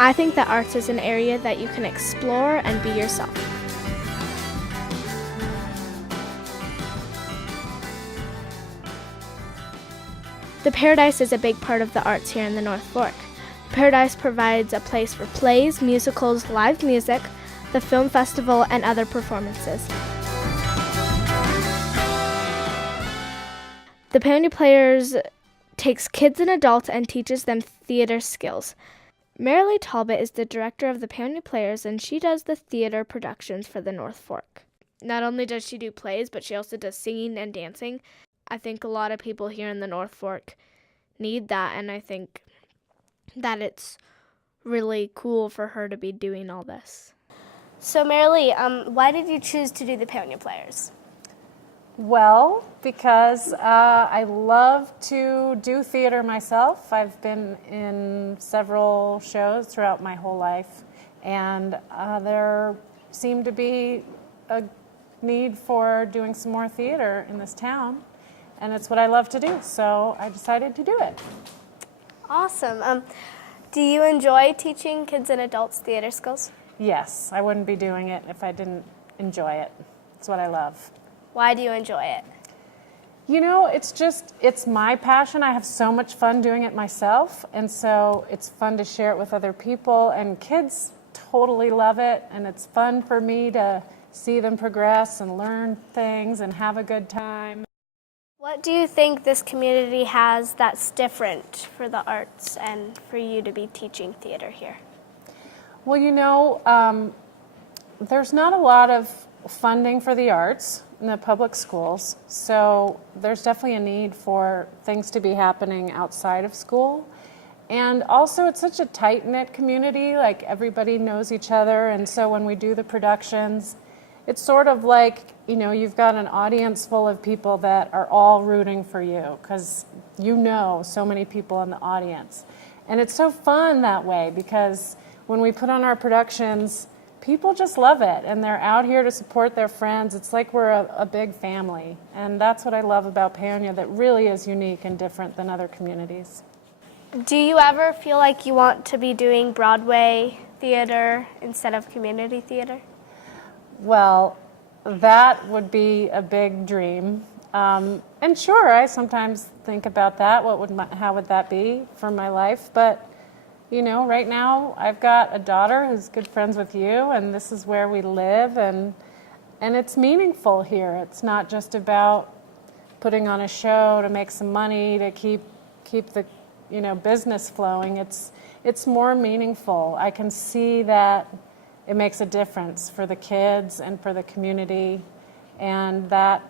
I think that arts is an area that you can explore and be yourself. The Paradise is a big part of the arts here in the North Fork. Paradise provides a place for plays, musicals, live music, the film festival, and other performances. The Paonia Players takes kids and adults and teaches them theater skills. Merrily Talbott is the director of the Paonia Players, and she does the theater productions for the North Fork. Not only does she do plays, but she also does singing and dancing. I think a lot of people here in the North Fork need that, and I think that it's really cool for her to be doing all this. So Merrily, why did you choose to do the Paonia Players? Well, because I love to do theater myself. I've been in several shows throughout my whole life, and there seemed to be a need for doing some more theater in this town, and it's what I love to do, so I decided to do it. Awesome. Do you enjoy teaching kids and adults theater skills? Yes, I wouldn't be doing it if I didn't enjoy it. It's what I love. Why do you enjoy it? You know, it's my passion. I have so much fun doing it myself, and so it's fun to share it with other people, and kids totally love it, and it's fun for me to see them progress and learn things and have a good time. What do you think this community has that's different for the arts and for you to be teaching theater here? Well, you know, there's not a lot of funding for the arts in the public schools, so there's definitely a need for things to be happening outside of school. And also, it's such a tight-knit community, like everybody knows each other, and so when we do the productions, it's sort of like, you know, you've got an audience full of people that are all rooting for you, because you know so many people in the audience. And it's so fun that way, because when we put on our productions, people just love it, and they're out here to support their friends. It's like we're a big family, and that's what I love about Paonia that really is unique and different than other communities. Do you ever feel like you want to be doing Broadway theater instead of community theater? Well, that would be a big dream. And sure, I sometimes think about that. How would that be for my life? But you know, right now I've got a daughter who's good friends with you, and this is where we live, and it's meaningful here. It's not just about putting on a show to make some money to keep the, you know, business flowing. It's more meaningful. I can see that it makes a difference for the kids and for the community, and that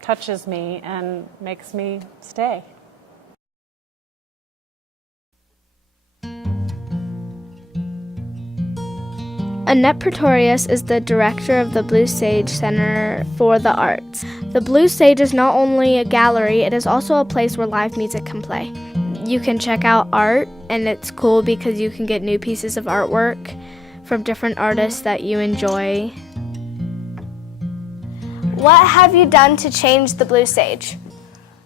touches me and makes me stay. Annette Pretorius is the director of the Blue Sage Center for the Arts. The Blue Sage is not only a gallery, it is also a place where live music can play. You can check out art, and it's cool because you can get new pieces of artwork from different artists that you enjoy. What have you done to change the Blue Sage?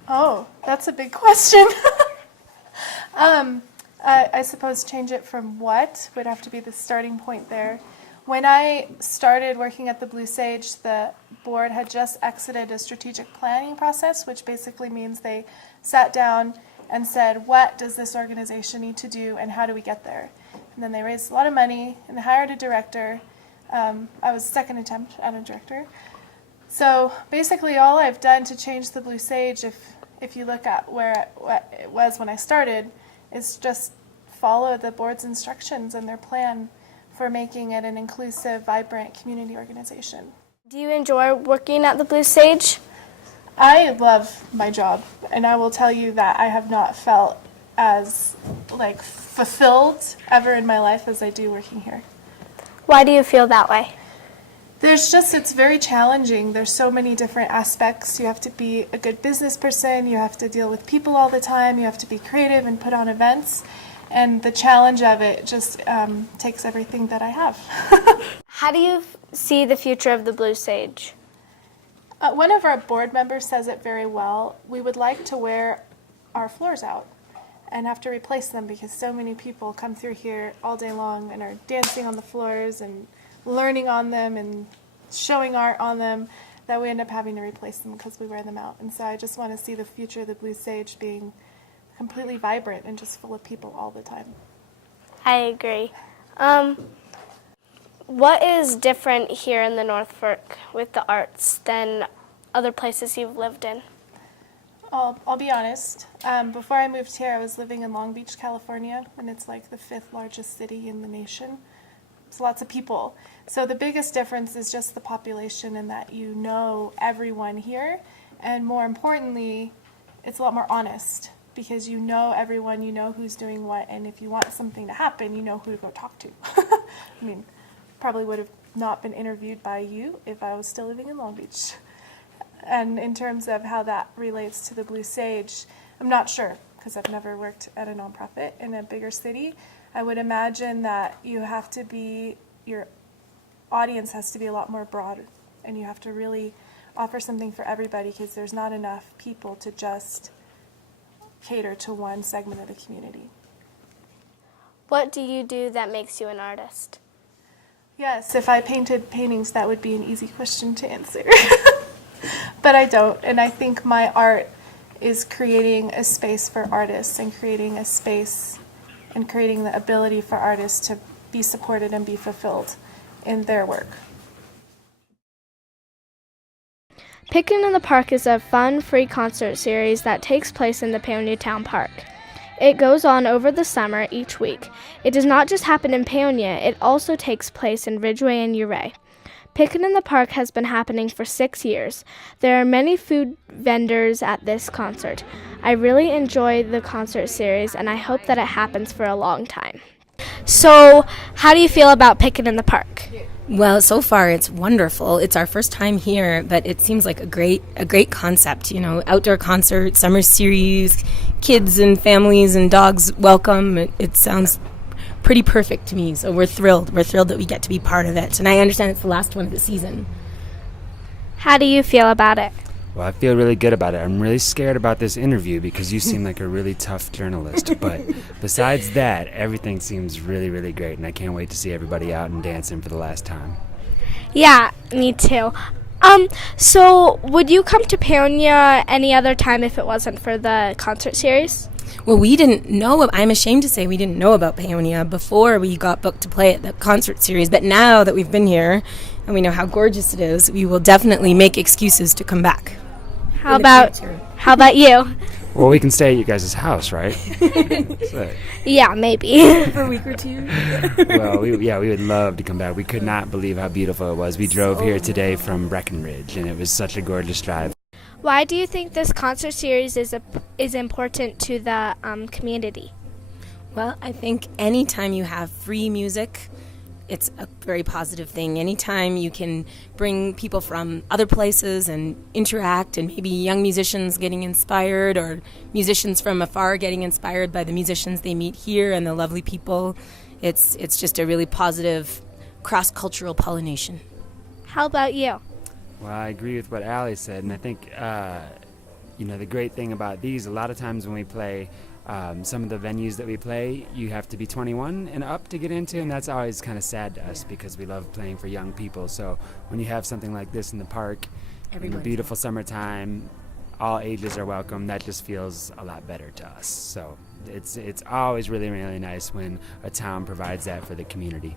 Oh, that's a big question. I suppose change it from what would have to be the starting point there. When I started working at the Blue Sage, the board had just exited a strategic planning process, which basically means they sat down and said, what does this organization need to do and how do we get there? And then they raised a lot of money and they hired a director. I was second attempt at a director. So basically all I've done to change the Blue Sage, if you look at what it was when I started, is just follow the board's instructions and their plan for making it an inclusive, vibrant community organization. Do you enjoy working at the Blue Sage? I love my job, and I will tell you that I have not felt as fulfilled ever in my life as I do working here. Why do you feel that way? It's very challenging. There's so many different aspects. You have to be a good business person, you have to deal with people all the time, you have to be creative and put on events, and the challenge of it just takes everything that I have. How do you see the future of the Blue Sage? One of our board members says it very well. We would like to wear our floors out. and have to replace them because so many people come through here all day long and are dancing on the floors and learning on them and showing art on them, that we end up having to replace them because we wear them out. And so I just want to see the future of the Blue Sage being completely vibrant and just full of people all the time. I agree. What is different here in the North Fork with the arts than other places you've lived in? I'll be honest. Before I moved here, I was living in Long Beach, California, and it's like the 5th largest city in the nation. It's lots of people. So the biggest difference is just the population and that you know everyone here. And more importantly, it's a lot more honest because you know everyone, you know who's doing what, and if you want something to happen, you know who to go talk to. I mean, probably would have not been interviewed by you if I was still living in Long Beach. And in terms of how that relates to the Blue Sage, I'm not sure because I've never worked at a nonprofit in a bigger city. I would imagine that your audience has to be a lot more broad, and you have to really offer something for everybody because there's not enough people to just cater to one segment of the community. What do you do that makes you an artist? Yes, if I painted paintings, that would be an easy question to answer. But I don't, and I think my art is creating a space for artists and creating a space and creating the ability for artists to be supported and be fulfilled in their work. Pickin' in the Park is a fun, free concert series that takes place in the Paonia Town Park. It goes on over the summer each week. It does not just happen in Paonia, it also takes place in Ridgeway and Ouray. Pickin' in the Park has been happening for 6 years. There are many food vendors at this concert. I really enjoy the concert series, and I hope that it happens for a long time. So, how do you feel about Pickin' in the Park? Well, so far it's wonderful. It's our first time here, but it seems like a great concept. You know, outdoor concert, summer series, kids and families and dogs welcome. It sounds pretty perfect to me. So we're thrilled. We're thrilled that we get to be part of it. And I understand it's the last one of the season. How do you feel about it? Well, I feel really good about it. I'm really scared about this interview because you seem like a really tough journalist. But besides that, everything seems really, really great. And I can't wait to see everybody out and dancing for the last time. Yeah, me too. So would you come to Paonia any other time if it wasn't for the concert series? Well, we didn't know. I'm ashamed to say we didn't know about Paonia before we got booked to play at the concert series. But now that we've been here and we know how gorgeous it is, we will definitely make excuses to come back. How about you? Well, we can stay at you guys' house, right? So, Yeah, maybe. For a week or two. well, we would love to come back. We could not believe how beautiful it was. We drove here today from Breckenridge, and it was such a gorgeous drive. Why do you think this concert series is important to the community? Well, I think anytime you have free music, it's a very positive thing. Anytime you can bring people from other places and interact, and maybe young musicians getting inspired or musicians from afar getting inspired by the musicians they meet here and the lovely people, it's just a really positive cross-cultural pollination. How about you? Well, I agree with what Allie said, and I think, the great thing about these, a lot of times when we play, some of the venues that we play, you have to be 21 and up to get into, and that's always kind of sad to us because we love playing for young people. So when you have something like this in the park, in the beautiful summertime, all ages are welcome, that just feels a lot better to us. So it's always really, really nice when a town provides that for the community.